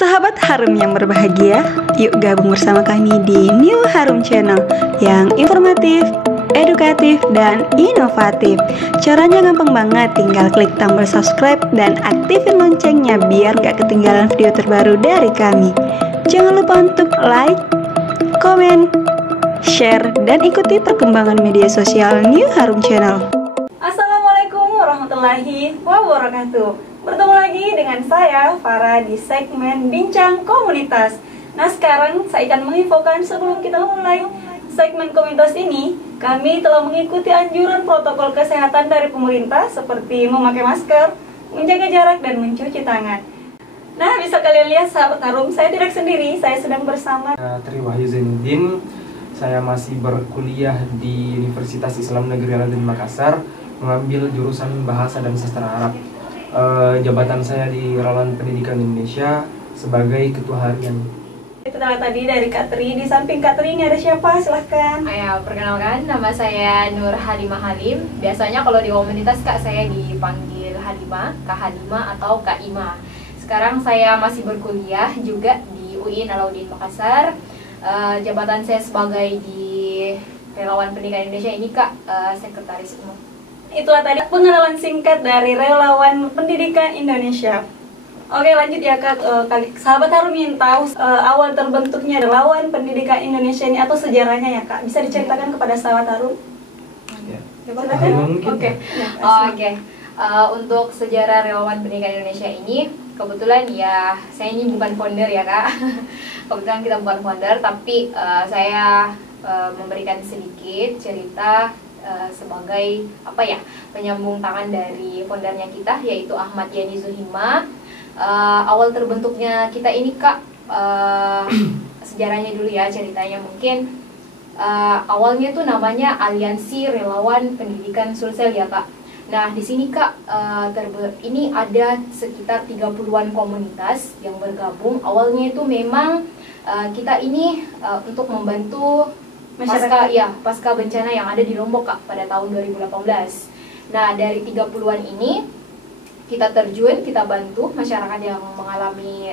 Sahabat Harum yang berbahagia, yuk gabung bersama kami di New Harum Channel yang informatif, edukatif, dan inovatif. Caranya gampang banget, tinggal klik tombol subscribe dan aktifin loncengnya biar gak ketinggalan video terbaru dari kami. Jangan lupa untuk like, komen, share, dan ikuti perkembangan media sosial New Harum Channel. Assalamualaikum warahmatullahi wabarakatuh. Bertemu lagi dengan saya, Farah, di segmen Bincang Komunitas. Nah, sekarang saya akan menginfokan sebelum kita mulai segmen komunitas ini, kami telah mengikuti anjuran protokol kesehatan dari pemerintah seperti memakai masker, menjaga jarak, dan mencuci tangan. Nah, bisa kalian lihat sahabat Harum, saya tidak sendiri, saya sedang bersama Tri Wahyu Zainuddin. Saya masih berkuliah di Universitas Islam Negeri Al-Azhar Makassar, mengambil jurusan Bahasa dan Sastra Arab. Jabatan saya di Relawan Pendidikan Indonesia sebagai Ketua Harian. Itu tadi dari Kak Tri. Di samping Kak Tri ini ada siapa? Silahkan. Ayo, perkenalkan, nama saya Nur Halimah Halim. Biasanya kalau di komunitas Kak saya dipanggil Halimah, Kak Halimah atau Kak Ima. Sekarang saya masih berkuliah juga di UIN Alauddin Makassar. Jabatan saya sebagai di Relawan Pendidikan Indonesia ini Kak, Sekretaris Umum. Itulah tadi pengenalan singkat dari Relawan Pendidikan Indonesia. Oke, lanjut ya Kak. Sahabat Harum ingin tahu awal terbentuknya Relawan Pendidikan Indonesia ini atau sejarahnya ya Kak. Bisa diceritakan kepada sahabat Harum? Ya. Oke. Untuk sejarah Relawan Pendidikan Indonesia ini, kebetulan ya saya ini bukan founder ya Kak. Kebetulan kita bukan founder, tapi saya memberikan sedikit cerita sebagai penyambung tangan dari foundernya kita, yaitu Ahmad Yani Zuhima. Awal terbentuknya kita ini Kak, sejarahnya dulu ya ceritanya mungkin. Awalnya tuh namanya Aliansi Relawan Pendidikan Sulsel ya Kak. Nah di sini Kak, ini ada sekitar 30-an komunitas yang bergabung. Awalnya itu memang kita ini untuk membantu pasca bencana yang ada di Lombok Kak pada tahun 2018. Nah dari 30-an ini kita terjun, kita bantu masyarakat yang mengalami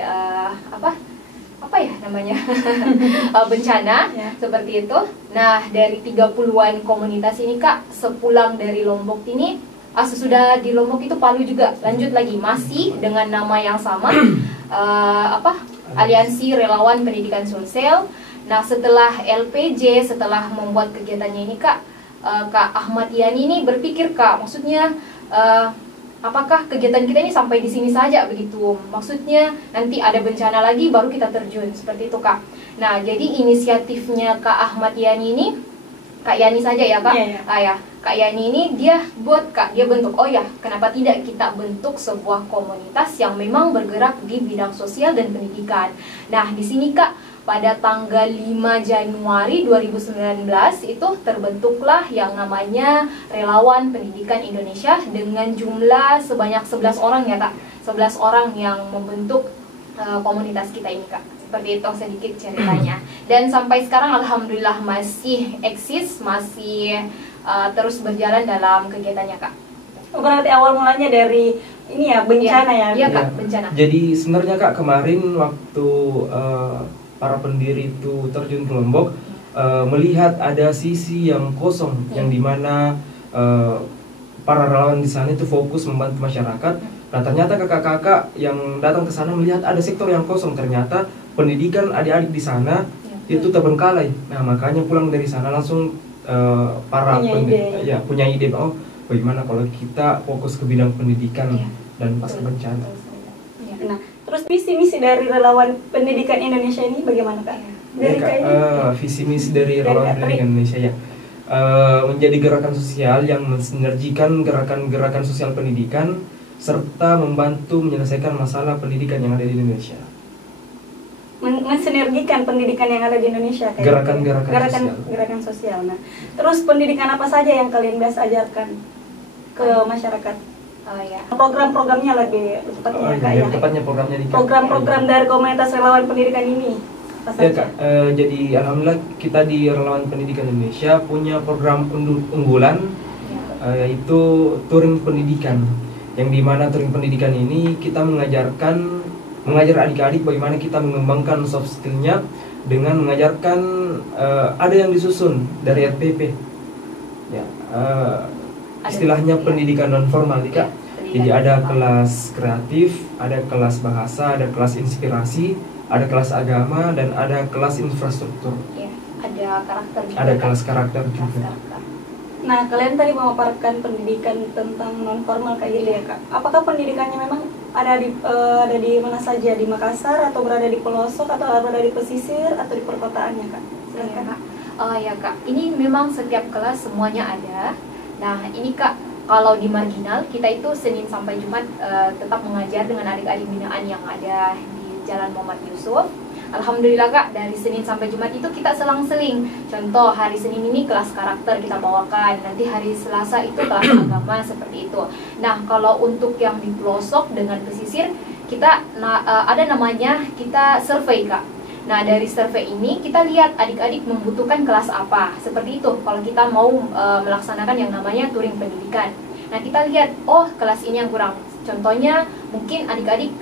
bencana ya. Seperti itu. Nah dari 30-an komunitas ini Kak, sepulang dari Lombok ini, sesudah di Lombok itu Palu juga lanjut lagi masih dengan nama yang sama, Aliansi Relawan Pendidikan Sulsel. Nah setelah LPJ, setelah membuat kegiatannya ini Kak, Kak Ahmad Yani ini berpikir Kak, maksudnya apakah kegiatan kita ini sampai di sini saja begitu? Maksudnya nanti ada bencana lagi baru kita terjun, seperti itu Kak. Nah jadi inisiatifnya Kak Ahmad Yani ini, Kak Yani saja ya Kak? Yeah. Kak Yani ini dia buat Kak, dia bentuk, oh ya kenapa tidak kita bentuk sebuah komunitas yang memang bergerak di bidang sosial dan pendidikan. Nah di sini Kak, pada tanggal 5 Januari 2019 itu terbentuklah yang namanya Relawan Pendidikan Indonesia dengan jumlah sebanyak 11 orang ya Kak. 11 orang yang membentuk komunitas kita ini Kak. Seperti itu sedikit ceritanya. Dan sampai sekarang alhamdulillah masih eksis, masih terus berjalan dalam kegiatannya Kak. Berarti awal mulanya dari ini ya, bencana ya? Iya Kak, bencana. Jadi sebenarnya Kak, kemarin waktu para pendiri itu terjun ke Lombok, melihat ada sisi yang kosong, yang dimana para relawan di sana itu fokus membantu masyarakat. Nah ternyata kakak-kakak yang datang ke sana melihat ada sektor yang kosong, ternyata pendidikan adik-adik di sana itu terbengkalai. Nah makanya pulang dari sana langsung para punya ide, oh bagaimana kalau kita fokus ke bidang pendidikan dan pasca bencana. Nah, terus visi misi dari Relawan Pendidikan Indonesia ini bagaimana Kak? Visi misi dari Relawan Pendidikan Indonesia ya, menjadi gerakan sosial yang mensinergikan gerakan-gerakan sosial pendidikan serta membantu menyelesaikan masalah pendidikan yang ada di Indonesia. Mensinergikan pendidikan yang ada di Indonesia kayak gerakan sosial. Nah, terus pendidikan apa saja yang kalian biasa ajarkan ke masyarakat? Program-programnya lebih tepatnya programnya program-program dari komunitas Relawan Pendidikan ini apa saja? Kak, jadi alhamdulillah kita di Relawan Pendidikan Indonesia punya program unggulan, yaitu touring pendidikan, yang dimana touring pendidikan ini kita mengajarkan mengajar adik-adik bagaimana kita mengembangkan soft skillnya dengan mengajarkan ada yang disusun dari RPP, ya, istilahnya pendidikan non formal, Kak. Jadi ada kelas kreatif, ada kelas bahasa, ada kelas inspirasi, ada kelas agama, dan ada kelas infrastruktur. Ya, ada karakter juga. Ada kelas karakter juga. Nah, kalian tadi memaparkan pendidikan tentang non formal kayak gitu ya, Kak. Apakah pendidikannya memang ada di mana saja, di Makassar atau berada di pelosok atau berada di pesisir atau di perkotaannya, Kak? Silakan, Kak. Ya, Kak. Ini memang setiap kelas semuanya ada. Nah, ini Kak, kalau di marginal kita itu Senin sampai Jumat tetap mengajar dengan adik-adik binaan yang ada di Jalan Muhammad Yusuf. Alhamdulillah Kak, dari Senin sampai Jumat itu kita selang-seling. Contoh hari Senin ini kelas karakter kita bawakan, nanti hari Selasa itu kelas agama seperti itu. Nah, kalau untuk yang di pelosok dengan pesisir, kita ada namanya kita survei Kak. Nah, dari survei ini kita lihat adik-adik membutuhkan kelas apa. Seperti itu kalau kita mau melaksanakan yang namanya touring pendidikan. Nah, kita lihat, oh kelas ini yang kurang. Contohnya mungkin adik-adik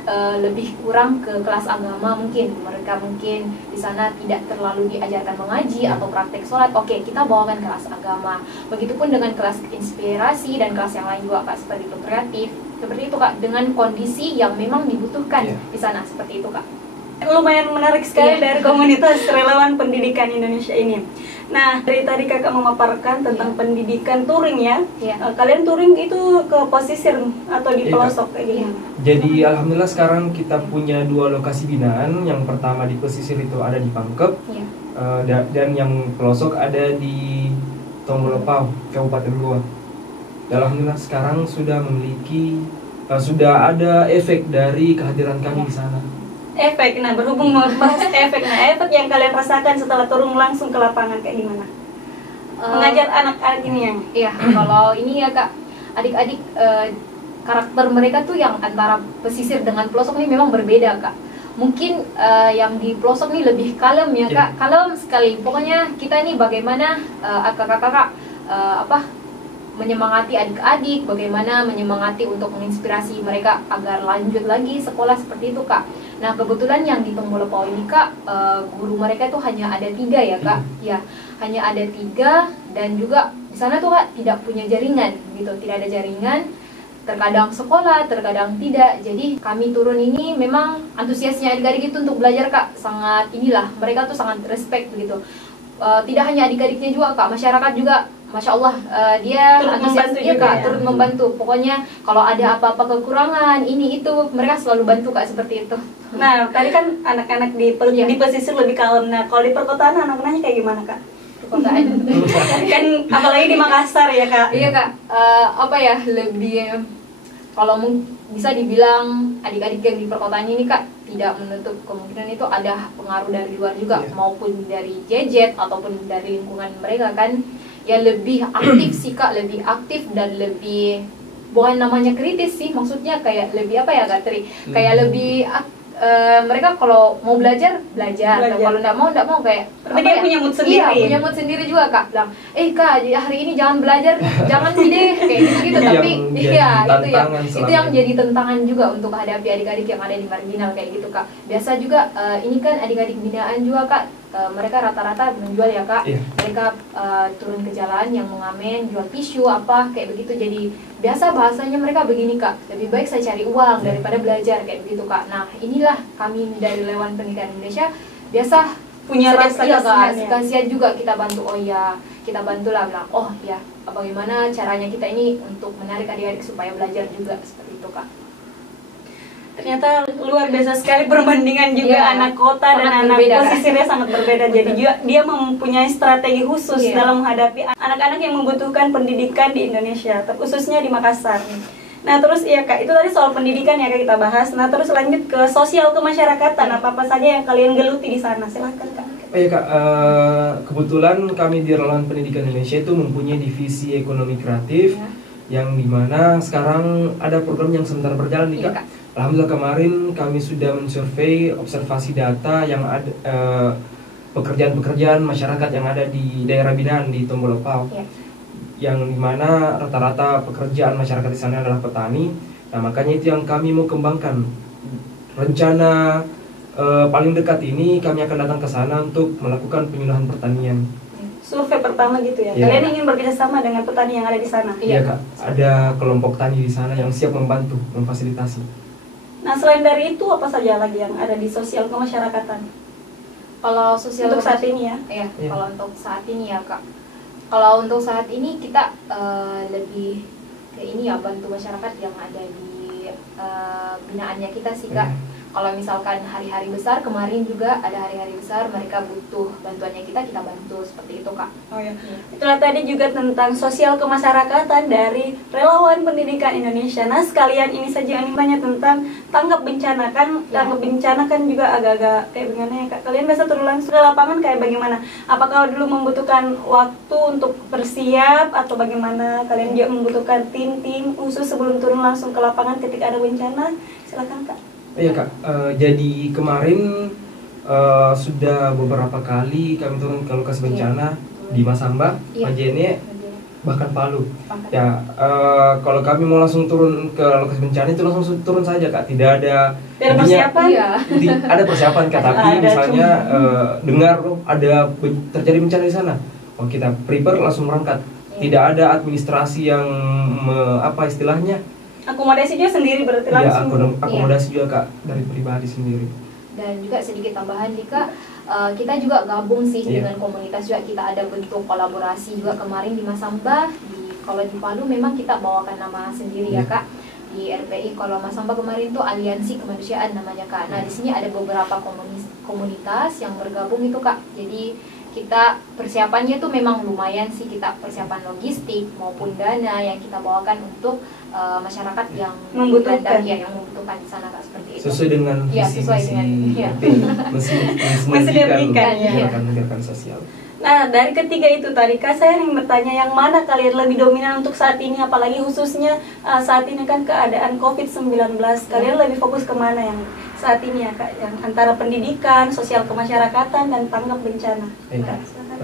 lebih kurang ke kelas agama, mungkin mereka mungkin di sana tidak terlalu diajarkan mengaji atau praktek sholat. Oke, kita bawakan kelas agama. Begitupun dengan kelas inspirasi dan kelas yang lain juga Kak, seperti itu kreatif. Seperti itu Kak, dengan kondisi yang memang dibutuhkan di sana, seperti itu Kak. Lumayan menarik sekali dari komunitas relawan pendidikan Indonesia ini. Nah, dari tadi Kakak memaparkan tentang pendidikan touring ya. Kalian touring itu ke pesisir atau di pelosok kayak gini? Jadi alhamdulillah sekarang kita punya 2 lokasi binaan. Yang pertama di pesisir itu ada di Pangkep, dan yang pelosok ada di Tonggolopau, Kabupaten Goa. Alhamdulillah sekarang sudah memiliki sudah ada efek dari kehadiran kami di sana. Efek, nah berhubung membahas efek, nah efek yang kalian rasakan setelah turun langsung ke lapangan kayak gimana? Mengajar anak-anak ini yang? Iya, kalau ini ya Kak, adik-adik karakter mereka tuh yang antara pesisir dengan pelosok ini memang berbeda Kak. Mungkin yang di pelosok ini lebih kalem ya Kak, kalem sekali. Pokoknya kita ini bagaimana kakak-kakak menyemangati adik-adik, bagaimana menyemangati untuk menginspirasi mereka agar lanjut lagi sekolah seperti itu Kak. Nah, kebetulan yang di Tonggolopau ini Kak, guru mereka itu hanya ada 3 ya Kak. Ya, hanya ada 3, dan juga di sana tuh Kak tidak punya jaringan gitu, tidak ada jaringan. Terkadang sekolah, terkadang tidak. Jadi kami turun ini memang antusiasnya adik-adik itu untuk belajar Kak, sangat inilah, mereka tuh sangat respect begitu. Tidak hanya adik-adiknya juga Kak, masyarakat juga Masya Allah, dia antusias juga turut membantu. Pokoknya kalau ada apa-apa kekurangan, ini itu, mereka selalu bantu Kak, seperti itu. Nah, tadi kan anak-anak di pesisir lebih kalem. Nah, kalau di perkotaan anak-anaknya kayak gimana Kak? Perkotaan kan apalagi di Makassar ya Kak? Iya Kak, lebih, kalau bisa dibilang adik-adik yang di perkotaan ini Kak, tidak menutup kemungkinan itu ada pengaruh dari luar juga, maupun dari gadget ataupun dari lingkungan mereka kan. Ya lebih aktif sih Kak, lebih aktif dan lebih, bukan namanya kritis sih, maksudnya kayak lebih apa ya Kak Tri, kayak lebih mereka kalau mau belajar, atau kalau nggak mau kayak dia punya mood sendiri. Iya, punya mood sendiri juga Kak. Bilang, Kak hari ini jangan belajar, jangan deh kayak gitu. Tapi itu yang jadi tantangan juga untuk hadapi adik-adik yang ada di marginal kayak gitu Kak. Biasa juga ini kan adik-adik binaan juga Kak, mereka rata-rata menjual ya Kak. Mereka turun ke jalan yang mengamen, jual tisu apa kayak begitu. Jadi biasa bahasanya mereka begini Kak, lebih baik saya cari uang daripada belajar kayak begitu Kak. Nah, inilah kami dari Relawan Pendidikan Indonesia biasa punya rasa kasihan juga, kita bantu. Kita bantulah, bilang bagaimana caranya kita ini untuk menarik adik-adik supaya belajar juga, seperti itu Kak. Ternyata luar biasa sekali perbandingan juga anak kota dan anak pesisirnya sangat berbeda. Jadi dia mempunyai strategi khusus dalam menghadapi anak-anak yang membutuhkan pendidikan di Indonesia, khususnya di Makassar. Nah terus Kak, itu tadi soal pendidikan ya Kak kita bahas. Nah terus lanjut ke sosial kemasyarakatan, apa-apa saja yang kalian geluti di sana, silahkan Kak. Kak, kebetulan kami di Relawan Pendidikan Indonesia itu mempunyai divisi ekonomi kreatif, yang dimana sekarang ada program yang sebentar berjalan nih Kak. Alhamdulillah kemarin kami sudah mensurvei observasi data yang ada pekerjaan-pekerjaan masyarakat yang ada di daerah binaan di Tonggolopau, yang dimana rata-rata pekerjaan masyarakat di sana adalah petani. Nah makanya itu yang kami mau kembangkan. rencana paling dekat ini kami akan datang ke sana untuk melakukan penyuluhan pertanian. Survei pertama gitu ya. Iya. Kalian ingin bekerjasama dengan petani yang ada di sana. Iya Kak, ada kelompok tani di sana yang siap membantu, memfasilitasi. Nah, selain dari itu apa saja lagi yang ada di sosial kemasyarakatan? Kalau sosial Untuk saat ini ya. Iya, Iya. kalau untuk saat ini ya Kak. Kalau untuk saat ini kita lebih ke ini ya, bantu masyarakat yang ada di binaannya kita sih Kak. Iya. Kalau misalkan hari-hari besar, kemarin juga ada hari-hari besar, mereka butuh bantuannya kita bantu, seperti itu Kak. Oh ya. Itulah tadi juga tentang sosial kemasyarakatan dari Relawan Pendidikan Indonesia. Nah, sekalian ini saja yang tanya tentang tanggap bencana kan. Ya. Tanggap bencana kan juga agak-agak kayak bagaimana ya Kak? Kalian biasa turun langsung ke lapangan kayak bagaimana? Apakah dulu membutuhkan waktu untuk bersiap atau bagaimana? Kalian juga membutuhkan tim-tim khusus sebelum turun langsung ke lapangan ketika ada bencana? Silakan Kak. Iya Kak, jadi kemarin sudah beberapa kali kami turun ke lokasi bencana di Masamba, Iya. Majene, bahkan Palu. Bahkan. Ya, kalau kami mau langsung turun ke lokasi bencana itu langsung turun saja Kak, tidak ada Dari intinya, persiapan? Iya. ada persiapan Kak, tapi Ada, misalnya dengar ada terjadi bencana di sana, oh kita prepare langsung berangkat. Iya. Tidak ada administrasi yang apa istilahnya? Akomodasi juga sendiri berarti Ya, langsung. akomodasi juga Kak dari pribadi sendiri. Dan juga sedikit tambahan nih Kak, kita juga gabung sih Iya. dengan komunitas juga, kita ada bentuk kolaborasi juga kemarin di Masamba. Kalau di Palu memang kita bawakan nama sendiri ya Iya. Kak. Di RPI kalau Masamba kemarin tuh Aliansi Kemanusiaan namanya Kak. Nah di sini ada beberapa komunitas yang bergabung itu Kak. Jadi kita persiapannya tuh memang lumayan sih, kita persiapan logistik maupun dana yang kita bawakan untuk masyarakat yang Membutuhkan. ya, yang membutuhkan di sana Kak, seperti itu. Sesuai dengan Iya, visi sesuai misi dengan, iya. Mensinergikan, ya. gerakan sosial. Nah, dari ketiga itu tadi Kak, saya ingin bertanya yang mana kalian lebih dominan untuk saat ini, apalagi khususnya saat ini kan keadaan COVID-19. Kalian lebih fokus kemana yang saat ini ya Kak? Yang antara pendidikan, sosial kemasyarakatan, dan tanggap bencana. Kak, silakan.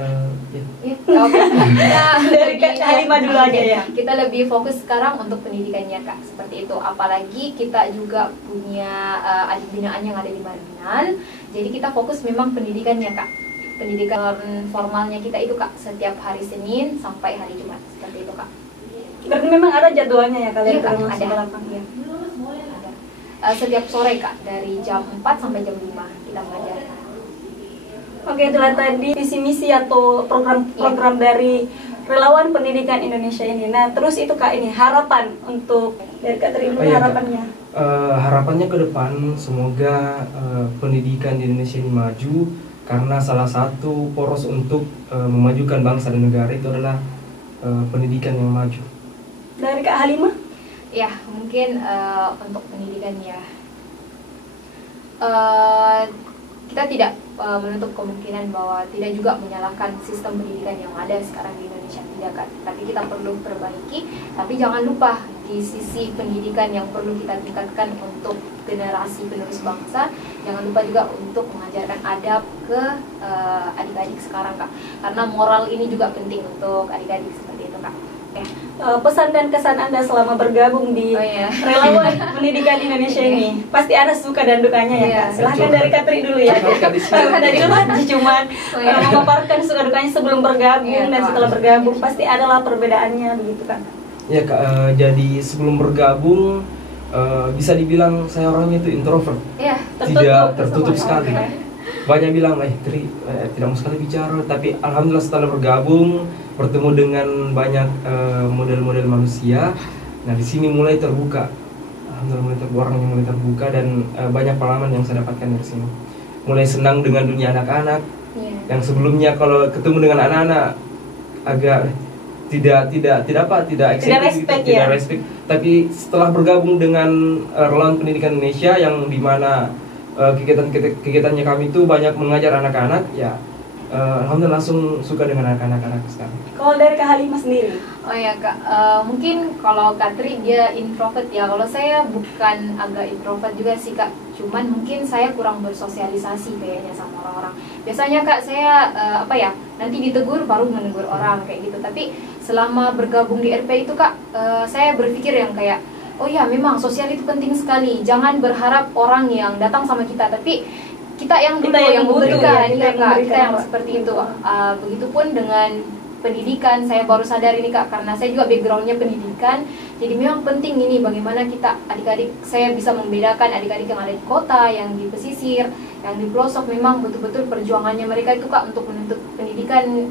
Ya. Iya, oke. Nah, Dari Kak Halimah dulu aja ya. Kita lebih fokus sekarang untuk pendidikannya Kak, seperti itu. Apalagi kita juga punya adik binaan yang ada di Marginal. Jadi kita fokus memang pendidikannya Kak. Pendidikan formalnya kita itu Kak, setiap hari Senin sampai hari Jumat, seperti itu Kak. Berarti memang ada jadwalnya ya kalian Iya, Kak, turun langsung ada. ke lapangan ya? Ada. Setiap sore Kak, dari jam 4 sampai jam 5 kita mengajar. Oke, itulah tadi visi misi atau program dari Relawan Pendidikan Indonesia ini. Nah, terus itu Kak, ini harapan untuk dari Kak Tri dulu, Oh, iya, Kak. harapannya. Harapannya ke depan semoga pendidikan di Indonesia ini maju, karena salah satu poros untuk memajukan bangsa dan negara itu adalah pendidikan yang maju. Dari Kak Halimah? Ya, mungkin untuk pendidikan ya, kita tidak menutup kemungkinan bahwa tidak juga menyalahkan sistem pendidikan yang ada sekarang di Indonesia, tidak Kak. Tapi kita perlu perbaiki, tapi jangan lupa di sisi pendidikan yang perlu kita tingkatkan untuk generasi penerus bangsa, jangan lupa juga untuk mengajarkan adab ke adik-adik sekarang Kak. Karena moral ini juga penting untuk adik-adik, seperti itu Kak. Ya. Pesan dan kesan Anda selama bergabung di Oh, iya. Relawan Pendidikan Indonesia ini. Pasti ada suka dan dukanya ya Iya. Kak. Silahkan dari Kak Tri dulu ya. Kak, di sini. Dari dulu aja cuman Oh, iya. memaparkan suka dukanya sebelum bergabung Iya, dan Kak. setelah bergabung pasti adalah perbedaannya begitu kan. Ya Kak, jadi sebelum bergabung bisa dibilang saya orangnya itu introvert, Ya, tidak tertutup sama. sekali. Oke. Banyak bilang, Tri tidak mau sekali bicara, tapi alhamdulillah setelah bergabung bertemu dengan banyak model-model manusia. Nah di sini mulai terbuka, alhamdulillah orangnya mulai terbuka, dan banyak pengalaman yang saya dapatkan dari sini. Mulai senang dengan dunia anak-anak, Iya. yang sebelumnya kalau ketemu dengan anak-anak agak tidak excited, respect tidak ya? respect. Tapi setelah bergabung dengan Relawan Pendidikan Indonesia, yang dimana kegiatannya kami itu banyak mengajar anak-anak, ya alhamdulillah langsung suka dengan anak-anak sekarang. Kalau dari Kak Halimah sendiri? Oh ya Kak, mungkin kalau Kak Tri dia introvert ya. Kalau saya bukan agak introvert juga sih Kak. Cuman mungkin saya kurang bersosialisasi kayaknya sama orang-orang. Biasanya Kak saya nanti ditegur baru menegur orang kayak gitu. Tapi selama bergabung di RP itu Kak, saya berpikir yang kayak, oh ya memang sosial itu penting sekali. Jangan berharap orang yang datang sama kita, tapi kita yang dulu yang memberikan, kita yang seperti itu. Begitupun dengan pendidikan, saya baru sadar ini Kak, karena saya juga backgroundnya pendidikan. Jadi memang penting ini bagaimana kita adik-adik, saya bisa membedakan adik-adik yang ada di kota, yang di pesisir, yang di pelosok. Memang betul-betul perjuangannya mereka itu Kak untuk menuntut pendidikan,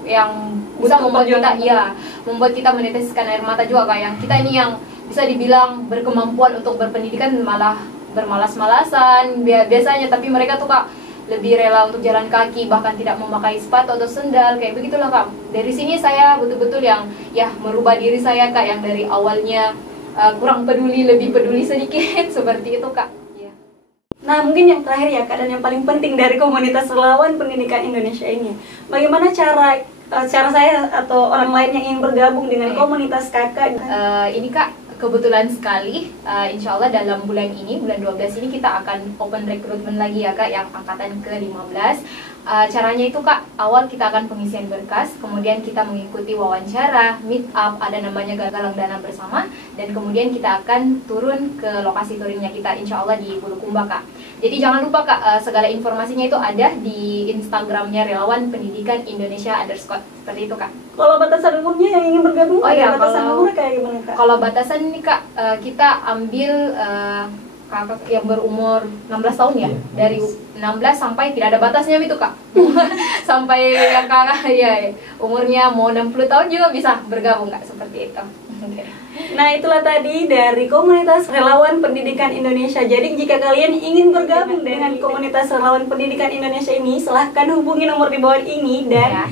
yang bisa membuat kita, membuat kita meneteskan air mata juga Kak. Yang kita ini yang bisa dibilang berkemampuan untuk berpendidikan malah bermalas-malasan biasanya, tapi mereka tuh Kak lebih rela untuk jalan kaki, bahkan tidak memakai sepatu atau sendal, kayak begitulah Kak. Dari sini saya betul-betul yang merubah diri saya Kak, yang dari awalnya kurang peduli, lebih peduli sedikit seperti itu Kak. Nah, mungkin yang terakhir ya Kak, dan yang paling penting dari komunitas relawan pendidikan Indonesia ini, bagaimana cara saya atau orang lain yang ingin bergabung dengan komunitas Kakak? Ini Kak, kebetulan sekali, insya Allah dalam bulan ini, bulan 12 ini kita akan open recruitment lagi ya Kak, yang angkatan ke-15. Caranya itu Kak, awal kita akan pengisian berkas, kemudian kita mengikuti wawancara, meet up, ada namanya galang dana bersama, dan kemudian kita akan turun ke lokasi touringnya kita, insya Allah di Bulukumba Kak. Jadi jangan lupa Kak, segala informasinya itu ada di Instagramnya Relawan Pendidikan Indonesia _ seperti itu Kak. Kalau batasan umurnya yang ingin bergabung, batasan umurnya kayak gimana Kak? Kalau batasan ini Kak, kita ambil kakak yang berumur 16 tahun ya, dari 16 sampai tidak ada batasnya itu Kak. Sampai yang kakak umurnya mau 60 tahun juga bisa bergabung Kak, seperti itu. Nah, itulah tadi dari komunitas relawan pendidikan Indonesia. Jadi jika kalian ingin bergabung dengan komunitas relawan pendidikan Indonesia ini, silahkan hubungi nomor di bawah ini dan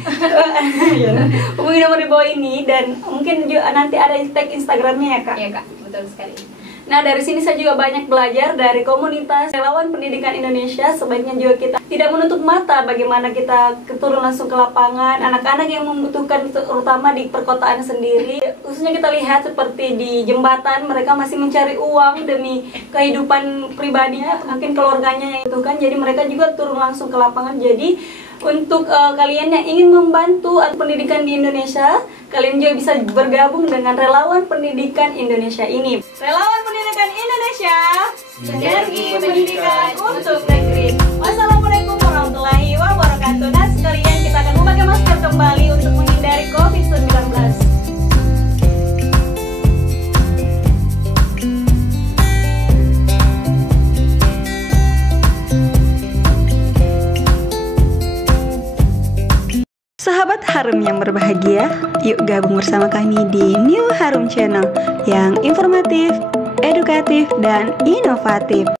hubungi nomor di bawah ini, dan mungkin juga nanti ada tag Instagramnya ya Kak. Iya Kak, betul sekali. Nah, dari sini saya juga banyak belajar dari komunitas relawan pendidikan Indonesia. Sebaiknya juga kita tidak menutup mata bagaimana kita turun langsung ke lapangan, anak-anak yang membutuhkan, terutama di perkotaan sendiri. Khususnya kita lihat seperti di jembatan, mereka masih mencari uang demi kehidupan pribadinya, mungkin keluarganya yang membutuhkan. Jadi mereka juga turun langsung ke lapangan. Jadi untuk kalian yang ingin membantu pendidikan di Indonesia, kalian juga bisa bergabung dengan Relawan Pendidikan Indonesia ini. Relawan Pendidikan Indonesia, sinergi pendidikan untuk negeri. Wassalamualaikum warahmatullahi wabarakatuh. Nah, sekalian kita akan memakai masker kembali untuk menghindari COVID-19. Sahabat Harum yang berbahagia, yuk gabung bersama kami di New Harum Channel yang informatif, edukatif, dan inovatif.